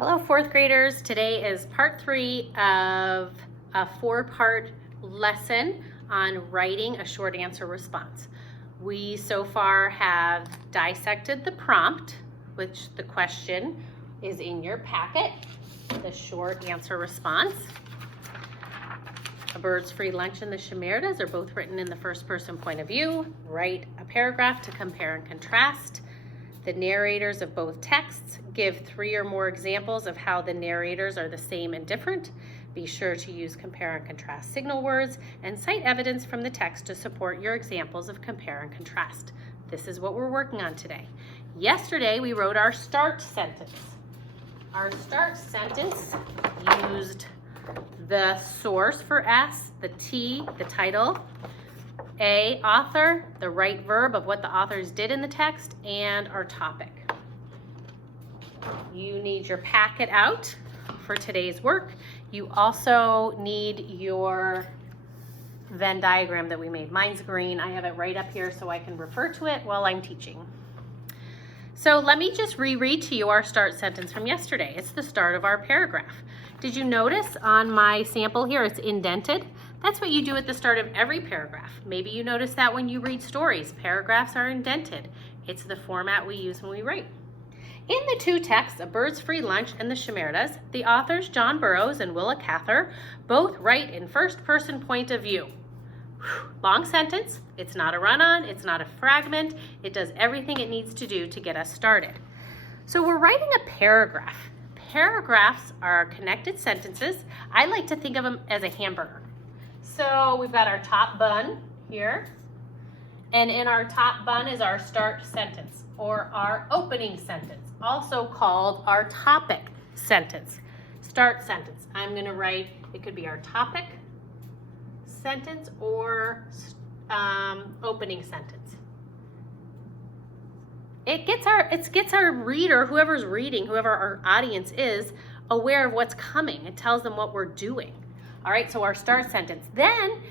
Hello, fourth graders. Today is part 3 of a 4-part lesson on writing a short answer response. We so far have dissected the prompt, which the question is in your packet, the short answer response. A bird's free lunch and the chimeras are both written in the first person point of view. Write a paragraph to compare and contrast. The narrators of both texts give 3 or more examples of how the narrators are the same and different. Be sure to use compare and contrast signal words and cite evidence from the text to support your examples of compare and contrast. This is what we're working on today. Yesterday, we wrote our start sentence. Our start sentence used the source for S, the T, the title, A, author, the right verb of what the authors did in the text, and our topic. You need your packet out for today's work. You also need your Venn diagram that we made. Mine's green. I have it right up here so I can refer to it while I'm teaching. So let me just reread to you our start sentence from yesterday. It's the start of our paragraph. Did you notice on my sample here it's indented? That's what you do at the start of every paragraph. Maybe you notice that when you read stories, paragraphs are indented. It's the format we use when we write. In the 2 texts, A Bird's Free Lunch and the Chimeras, the authors John Burroughs and Willa Cather both write in first person point of view. Long sentence, it's not a run-on, it's not a fragment, it does everything it needs to do to get us started. So we're writing a paragraph. Paragraphs are connected sentences. I like to think of them as a hamburger. So we've got our top bun here, and in our top bun is our start sentence or our opening sentence, also called our topic sentence. Start sentence. I'm going to write, it could be our topic sentence or opening sentence. It gets our reader, whoever's reading, whoever our audience is, aware of what's coming. It tells them what we're doing. All right, so our start sentence. Then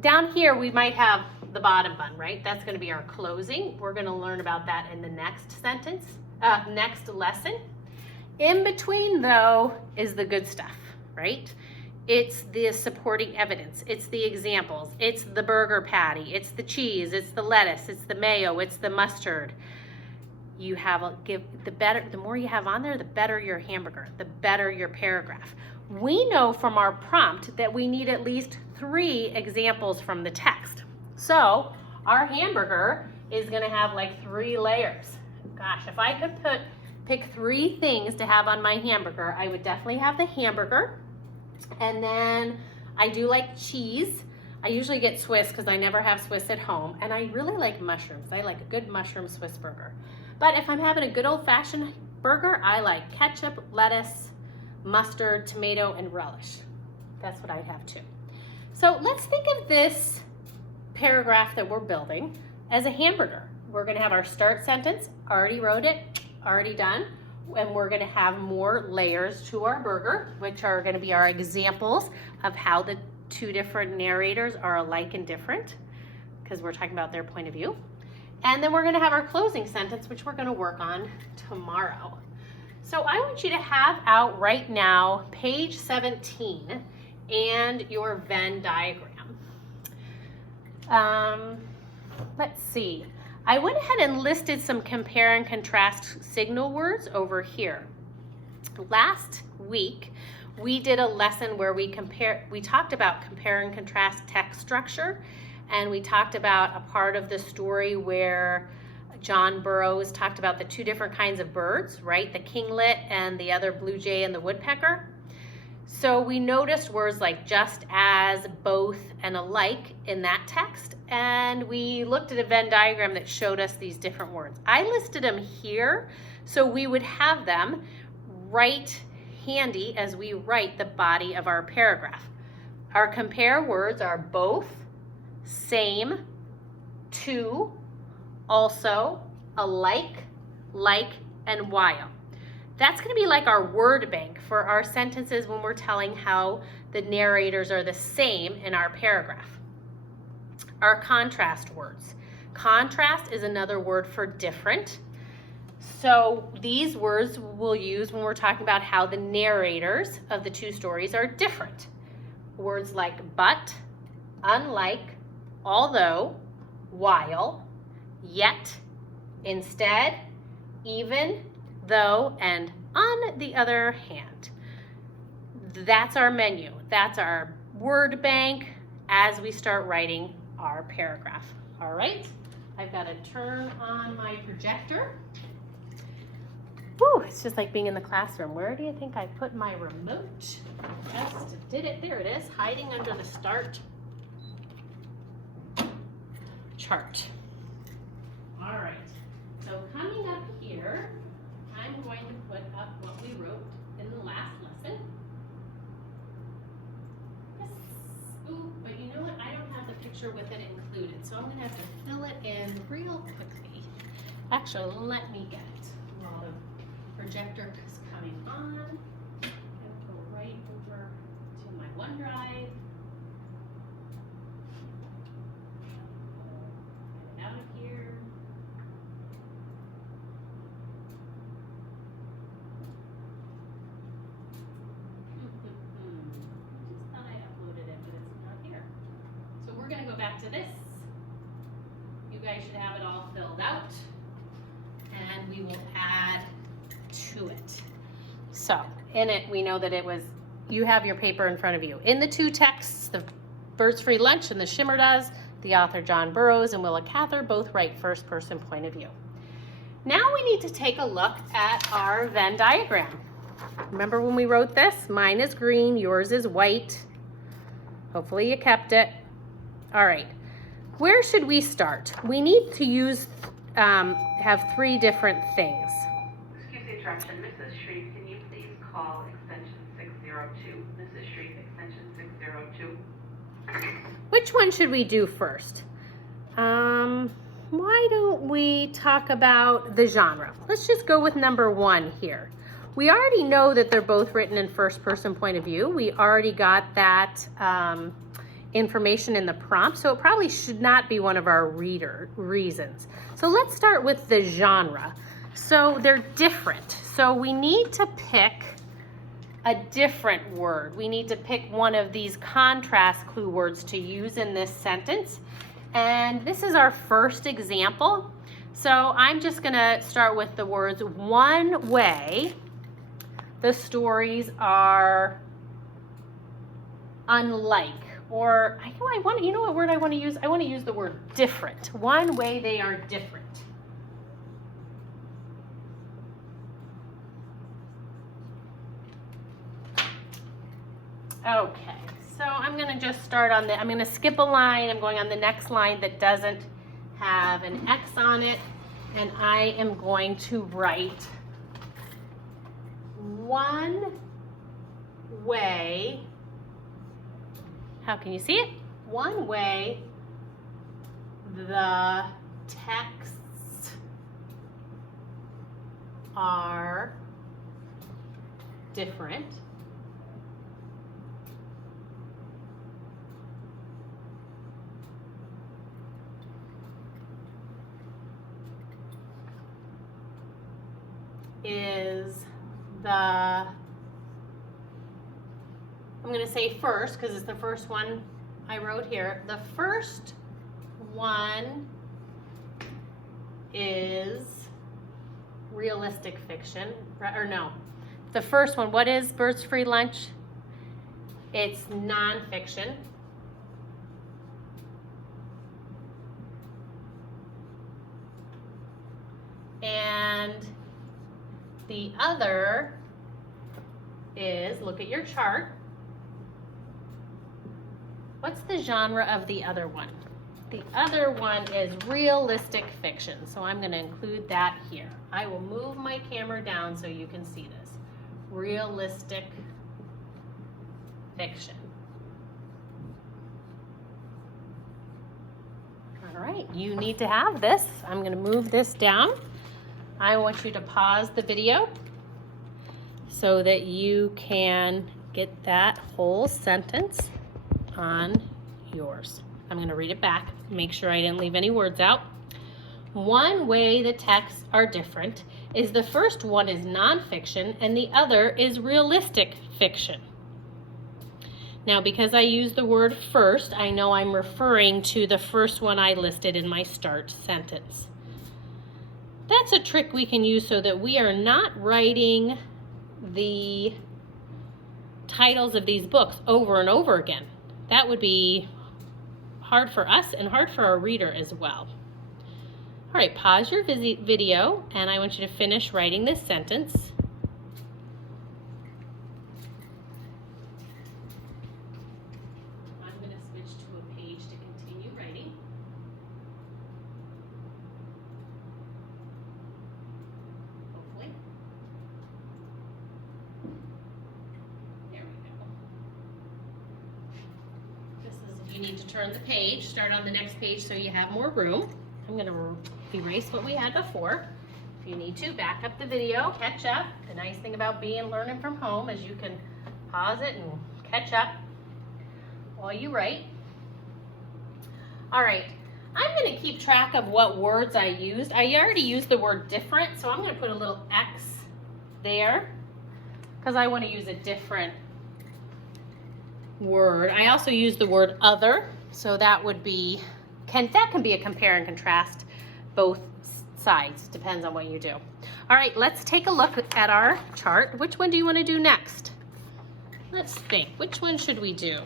down here we might have the bottom bun, right? That's going to be our closing. We're going to learn about that in the next sentence, next lesson. In between, though, is the good stuff, right? It's the supporting evidence. It's the examples. It's the burger patty. It's the cheese. It's the lettuce. It's the mayo. It's the mustard. You have the more you have on there, the better your hamburger, the better your paragraph. We know from our prompt that we need at least 3 examples from the text. So our hamburger is going to have like 3 layers. Gosh, if I could pick 3 things to have on my hamburger, I would definitely have the hamburger. And then I do like cheese. I usually get Swiss because I never have Swiss at home. And I really like mushrooms. I like a good mushroom Swiss burger. But if I'm having a good old-fashioned burger, I like ketchup, lettuce, mustard, tomato, and relish. That's what I'd have too. So let's think of this paragraph that we're building as a hamburger. We're going to have our start sentence, already wrote it, already done, and we're going to have more layers to our burger, which are going to be our examples of how the 2 different narrators are alike and different, because we're talking about their point of view. And then we're going to have our closing sentence, which we're going to work on tomorrow. So I want you to have out right now page 17 and your Venn diagram. Let's see. I went ahead and listed some compare and contrast signal words over here. Last week, we did a lesson where we talked about compare and contrast text structure, and we talked about a part of the story where John Burroughs talked about the 2 different kinds of birds, right? The kinglet and the other blue jay and the woodpecker. So we noticed words like just as, both, and alike in that text, and we looked at a Venn diagram that showed us these different words. I listed them here so we would have them right handy as we write the body of our paragraph. Our compare words are both, same, to, also, alike, like, and while. That's going to be like our word bank for our sentences when we're telling how the narrators are the same in our paragraph. Our contrast words. Contrast is another word for different. So these words we'll use when we're talking about how the narrators of the two stories are different. Words like but, unlike, although, while, yet, instead, even, though, and on the other hand. That's our menu. That's our word bank as we start writing our paragraph. All right, I've got to turn on my projector. Whew, it's just like being in the classroom. Where do you think I put my remote? Just did it. There it is, hiding under the start chart. All right, so coming up here, I'm going to put up what we wrote in the last lesson. Yes. Ooh, but you know what? I don't have the picture with it included, so I'm going to have to fill it in real quickly. Actually, let me get it. While the projector is coming on, I'll go right over to my OneDrive. Get it out of here. Go back to this. You guys should have it all filled out, and we will add to it. So in it, we know that it was, you have your paper in front of you. In the two texts, the Birds Free Lunch and the Shimmer Does, the author John Burroughs and Willa Cather both write first person point of view. Now we need to take a look at our Venn diagram. Remember when we wrote this? Mine is green, yours is white. Hopefully you kept it. All right, where should we start? We need to use, have three different things. Excuse the interruption, Mrs. Shreve, can you please call extension 602? Mrs. Shreve, extension 602. Which one should we do first? Why don't we talk about the genre? Let's just go with number one here. We already know that they're both written in first person point of view. We already got that information in the prompt, so it probably should not be one of our reasons. So let's start with the genre. So they're different. So we need to pick a different word. We need to pick one of these contrast clue words to use in this sentence. And this is our first example. So I'm just gonna start with the words one way. The stories are unlike. Or you know what word I want to use? I want to use the word different. One way they are different. Okay, so I'm going to just start on I'm going to skip a line. I'm going on the next line that doesn't have an X on it. And I am going to write one way. How can you see it? One way the texts are different is the, I'm going to say first because it's the first one I wrote here. The first one is realistic fiction, or no. The first one, what is Birds Free Lunch? It's nonfiction. And the other is, look at your chart. What's the genre of the other one? The other one is realistic fiction, so I'm going to include that here. I will move my camera down so you can see this. Realistic fiction. All right, you need to have this. I'm going to move this down. I want you to pause the video so that you can get that whole sentence on yours. I'm going to read it back, make sure I didn't leave any words out. One way the texts are different is the first one is nonfiction and the other is realistic fiction. Now, because I use the word first, I know I'm referring to the first one I listed in my start sentence. That's a trick we can use so that we are not writing the titles of these books over and over again. That would be hard for us and hard for our reader as well. All right, pause your video and I want you to finish writing this sentence. I'm going to switch to a page to continue writing. Hopefully. There we go. This is if you need to turn the page, start on the next page so you have more room. I'm going to erase what we had before. If you need to, back up the video, catch up. The nice thing about learning from home is you can pause it and catch up while you write. All right, I'm going to keep track of what words I used. I already used the word different, so I'm going to put a little X there because I want to use a different word. I also used the word other, so that would be that can be a compare and contrast both sides. Depends on what you do. All right, let's take a look at our chart. Which one do you want to do next? Let's think. Which one should we do?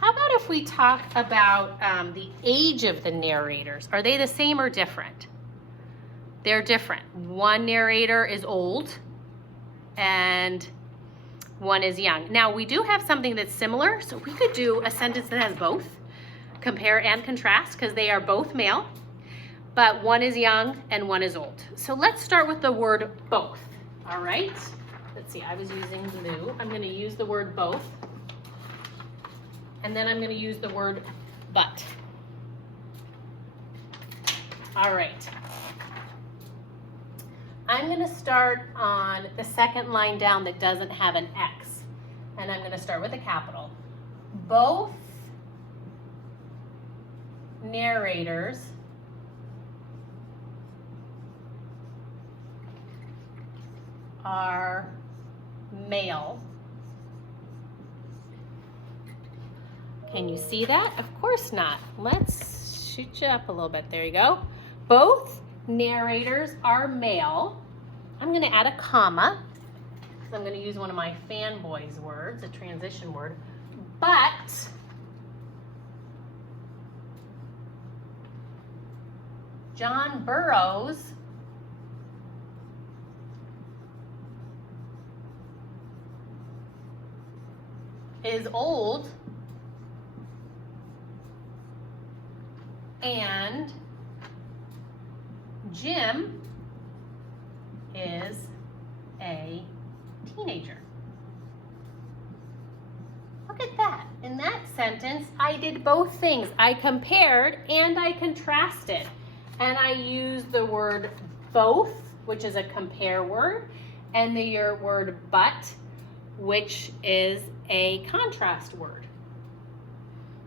How about if we talk about the age of the narrators? Are they the same or different? They're different. One narrator is old and one is young. Now, we do have something that's similar, so we could do a sentence that has both. Compare and contrast because they are both male, but one is young and one is old. So let's start with the word both. All right, let's see, I was using blue. I'm going to use the word both, and then I'm going to use the word but. All right, I'm going to start on the second line down that doesn't have an X, and I'm going to start with a capital. Both narrators are male. Can you see that? Of course not. Let's shoot you up a little bit. There you go. Both narrators are male. I'm going to add a comma because I'm going to use one of my fanboys words, a transition word. But John Burroughs is old and Jim is a teenager. Look at that. In that sentence, I did both things. I compared and I contrasted. And I used the word both, which is a compare word, and the word but, which is a contrast word.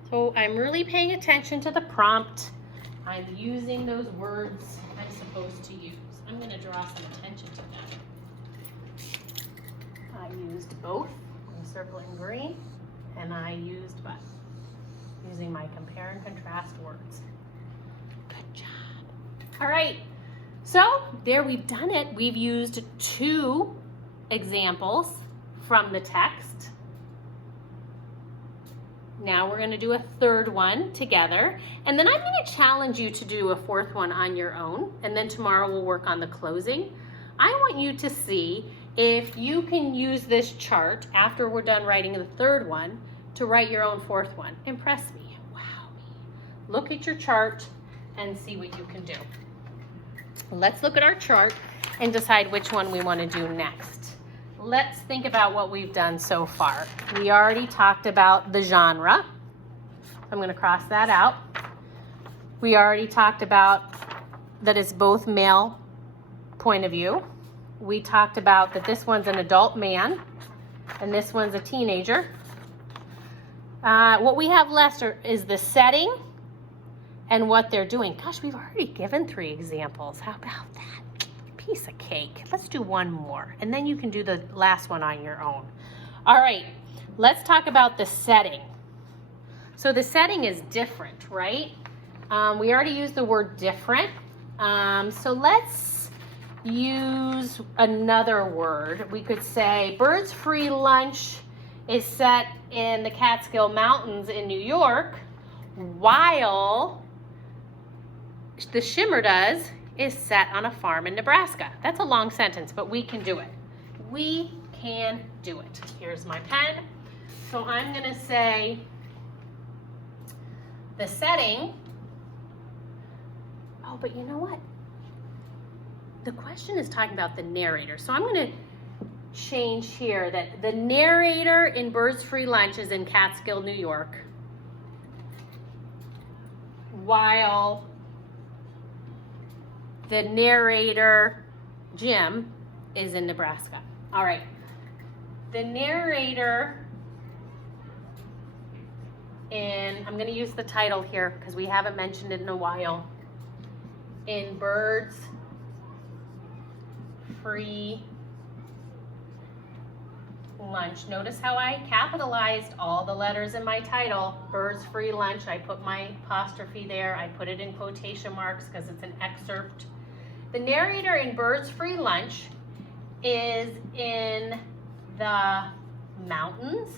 So I'm really paying attention to the prompt. I'm using those words I'm supposed to use. I'm going to draw some attention to them. I used both, I'm circling green, and I used but, using my compare and contrast words. Good job. All right, so there we've done it. We've used 2 examples from the text. Now we're going to do a third one together, and then I'm going to challenge you to do a 4th one on your own, and then tomorrow we'll work on the closing. I want you to see if you can use this chart after we're done writing the 3rd one to write your own 4th one. Impress me, wow me. Look at your chart and see what you can do. Let's look at our chart and decide which one we want to do next. Let's think about what we've done so far. We already talked about the genre. I'm going to cross that out. We already talked about that it's both male point of view. We talked about that this one's an adult man and this one's a teenager. What we have left is the setting and what they're doing. Gosh, we've already given 3 examples. How about that? Be piece of cake. Let's do one more, and then you can do the last one on your own. All right, let's talk about the setting. So the setting is different, right? We already used the word different. So let's use another word. We could say Birds Free Lunch is set in the Catskill Mountains in New York, while the Shimmer Does is set on a farm in Nebraska. That's a long sentence, but we can do it. We can do it. Here's my pen. So I'm going to say the setting. Oh, but you know what? The question is talking about the narrator. So I'm going to change here that the narrator in Birds Free Lunch is in Catskill, New York, while the narrator, Jim, is in Nebraska. All right. The narrator I'm going to use the title here because we haven't mentioned it in a while, in Birds Free Lunch. Notice how I capitalized all the letters in my title. Birds Free Lunch. I put my apostrophe there. I put it in quotation marks because it's an excerpt. The narrator in Birds Free Lunch is in the mountains.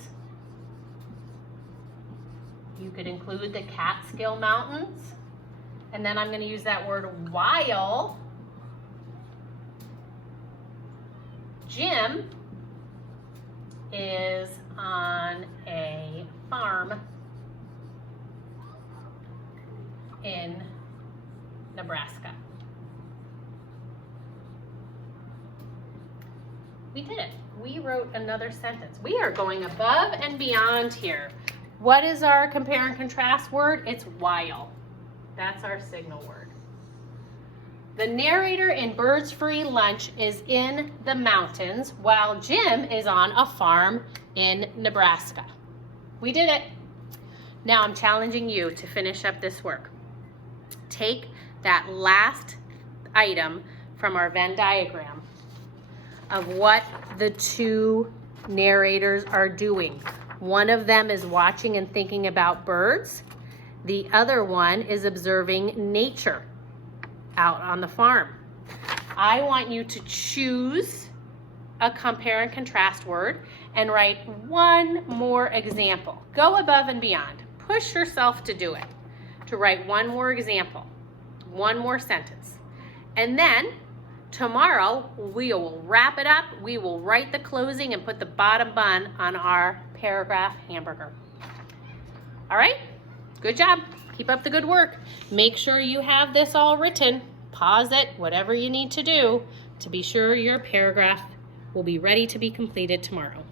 You could include the Catskill Mountains. And then I'm going to use that word while Jim is on a farm in Nebraska. We did it. We wrote another sentence. We are going above and beyond here. What is our compare and contrast word? It's while. That's our signal word. The narrator in Birds Free Lunch is in the mountains while Jim is on a farm in Nebraska. We did it. Now I'm challenging you to finish up this work. Take that last item from our Venn diagram of what the two narrators are doing. One of them is watching and thinking about birds. The other one is observing nature out on the farm. I want you to choose a compare and contrast word and write one more example. Go above and beyond. Push yourself to do it, to write one more example, one more sentence. And then tomorrow we will wrap it up. We will write the closing and put the bottom bun on our paragraph hamburger. All right? Good job. Keep up the good work. Make sure you have this all written. Pause it, whatever you need to do to be sure your paragraph will be ready to be completed tomorrow.